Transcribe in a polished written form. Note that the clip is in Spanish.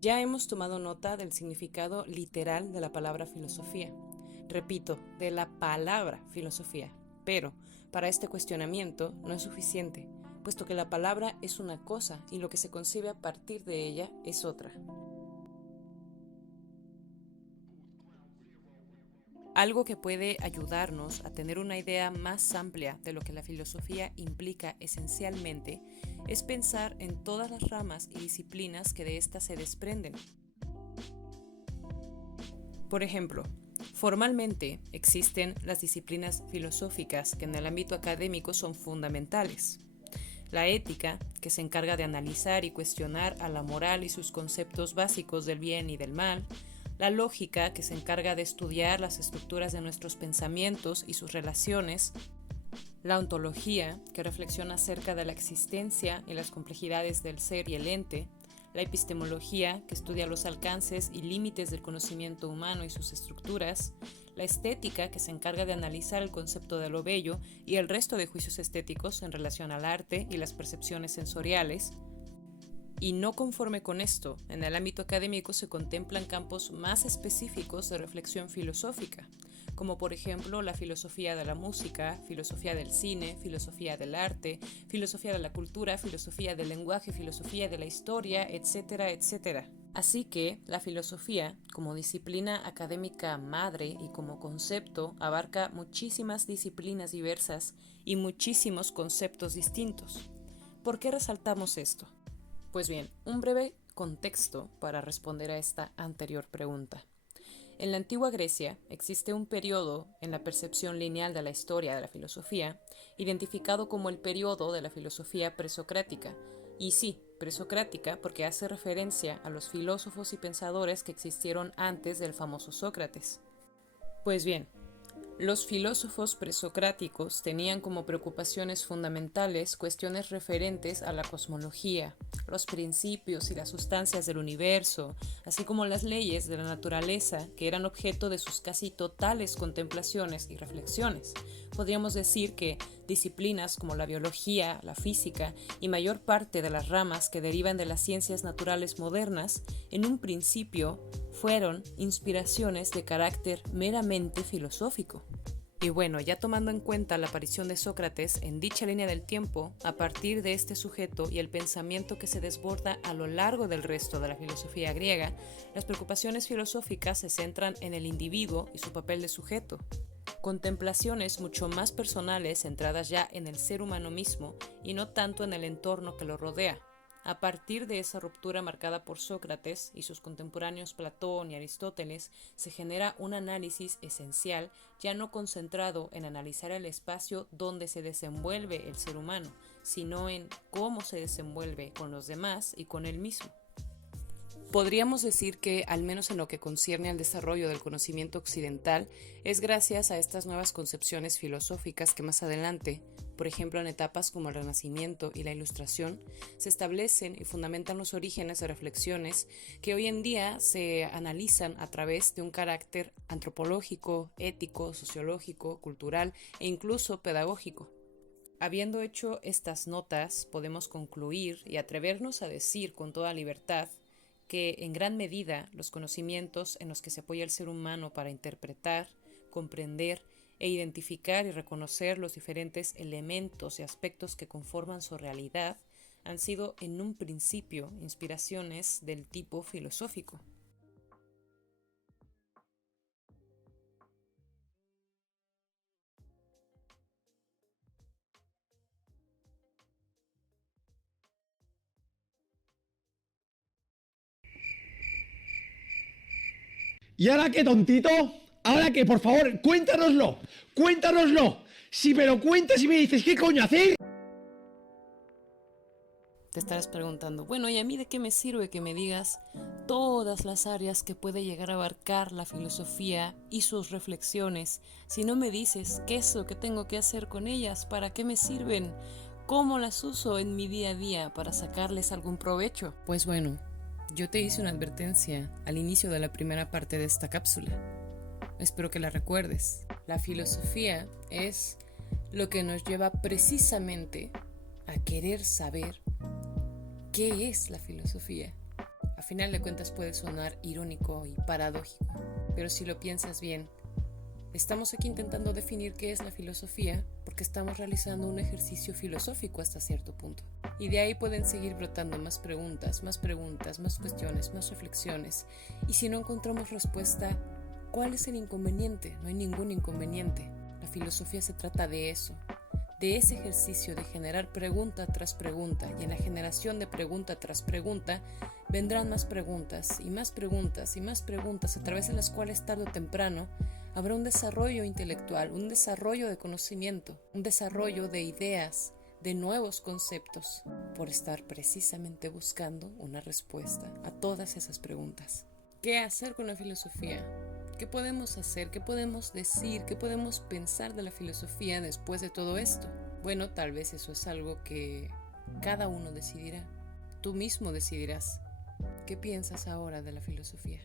Ya hemos tomado nota del significado literal de la palabra filosofía. Repito, de la palabra filosofía. Pero para este cuestionamiento no es suficiente, puesto que la palabra es una cosa y lo que se concibe a partir de ella es otra. Algo que puede ayudarnos a tener una idea más amplia de lo que la filosofía implica esencialmente es pensar en todas las ramas y disciplinas que de ésta se desprenden. Por ejemplo, formalmente existen las disciplinas filosóficas que en el ámbito académico son fundamentales. La ética, que se encarga de analizar y cuestionar a la moral y sus conceptos básicos del bien y del mal. La lógica, que se encarga de estudiar las estructuras de nuestros pensamientos y sus relaciones. La ontología, que reflexiona acerca de la existencia y las complejidades del ser y el ente. La epistemología, que estudia los alcances y límites del conocimiento humano y sus estructuras. La estética, que se encarga de analizar el concepto de lo bello y el resto de juicios estéticos en relación al arte y las percepciones sensoriales. Y no conforme con esto, en el ámbito académico se contemplan campos más específicos de reflexión filosófica, como por ejemplo la filosofía de la música, filosofía del cine, filosofía del arte, filosofía de la cultura, filosofía del lenguaje, filosofía de la historia, etcétera, etcétera. Así que la filosofía, como disciplina académica madre y como concepto, abarca muchísimas disciplinas diversas y muchísimos conceptos distintos. ¿Por qué resaltamos esto? Pues bien, un breve contexto para responder a esta anterior pregunta. En la antigua Grecia existe un periodo en la percepción lineal de la historia de la filosofía, identificado como el periodo de la filosofía presocrática. Y sí, presocrática porque hace referencia a los filósofos y pensadores que existieron antes del famoso Sócrates. Pues bien, los filósofos presocráticos tenían como preocupaciones fundamentales cuestiones referentes a la cosmología, los principios y las sustancias del universo, así como las leyes de la naturaleza, que eran objeto de sus casi totales contemplaciones y reflexiones. Podríamos decir que disciplinas como la biología, la física y mayor parte de las ramas que derivan de las ciencias naturales modernas, en un principio fueron inspiraciones de carácter meramente filosófico. Y bueno, ya tomando en cuenta la aparición de Sócrates en dicha línea del tiempo, a partir de este sujeto y el pensamiento que se desborda a lo largo del resto de la filosofía griega, las preocupaciones filosóficas se centran en el individuo y su papel de sujeto. Contemplaciones mucho más personales centradas ya en el ser humano mismo y no tanto en el entorno que lo rodea. A partir de esa ruptura marcada por Sócrates y sus contemporáneos Platón y Aristóteles, se genera un análisis esencial ya no concentrado en analizar el espacio donde se desenvuelve el ser humano, sino en cómo se desenvuelve con los demás y con él mismo. Podríamos decir que, al menos en lo que concierne al desarrollo del conocimiento occidental, es gracias a estas nuevas concepciones filosóficas que más adelante, por ejemplo en etapas como el Renacimiento y la Ilustración, se establecen y fundamentan los orígenes de reflexiones que hoy en día se analizan a través de un carácter antropológico, ético, sociológico, cultural e incluso pedagógico. Habiendo hecho estas notas, podemos concluir y atrevernos a decir con toda libertad que en gran medida los conocimientos en los que se apoya el ser humano para interpretar, comprender e identificar y reconocer los diferentes elementos y aspectos que conforman su realidad han sido en un principio inspiraciones del tipo filosófico. ¿Y ahora qué, tontito? ¿Ahora qué? Por favor, cuéntanoslo. Cuéntanoslo. Si me lo cuentas y me dices qué coño hacer. Te estarás preguntando, bueno, ¿y a mí de qué me sirve que me digas todas las áreas que puede llegar a abarcar la filosofía y sus reflexiones si no me dices qué es lo que tengo que hacer con ellas, para qué me sirven, cómo las uso en mi día a día para sacarles algún provecho? Pues bueno, yo te hice una advertencia al inicio de la primera parte de esta cápsula. Espero que la recuerdes. La filosofía es lo que nos lleva precisamente a querer saber qué es la filosofía, A final de cuentas puede sonar irónico y paradójico, pero si lo piensas bien, estamos aquí intentando definir qué es la filosofía porque estamos realizando un ejercicio filosófico hasta cierto punto. Y de ahí pueden seguir brotando más preguntas, más cuestiones, más reflexiones. Y si no encontramos respuesta, ¿cuál es el inconveniente? No hay ningún inconveniente. La filosofía se trata de eso, de ese ejercicio de generar pregunta tras pregunta, y en la generación de pregunta tras pregunta vendrán más preguntas y más preguntas y más preguntas, a través de las cuales tarde o temprano habrá un desarrollo intelectual, un desarrollo de conocimiento, un desarrollo de ideas, de nuevos conceptos, por estar precisamente buscando una respuesta a todas esas preguntas. ¿Qué hacer con la filosofía? ¿Qué podemos hacer? ¿Qué podemos decir? ¿Qué podemos pensar de la filosofía después de todo esto? Bueno, tal vez eso es algo que cada uno decidirá. Tú mismo decidirás. ¿Qué piensas ahora de la filosofía?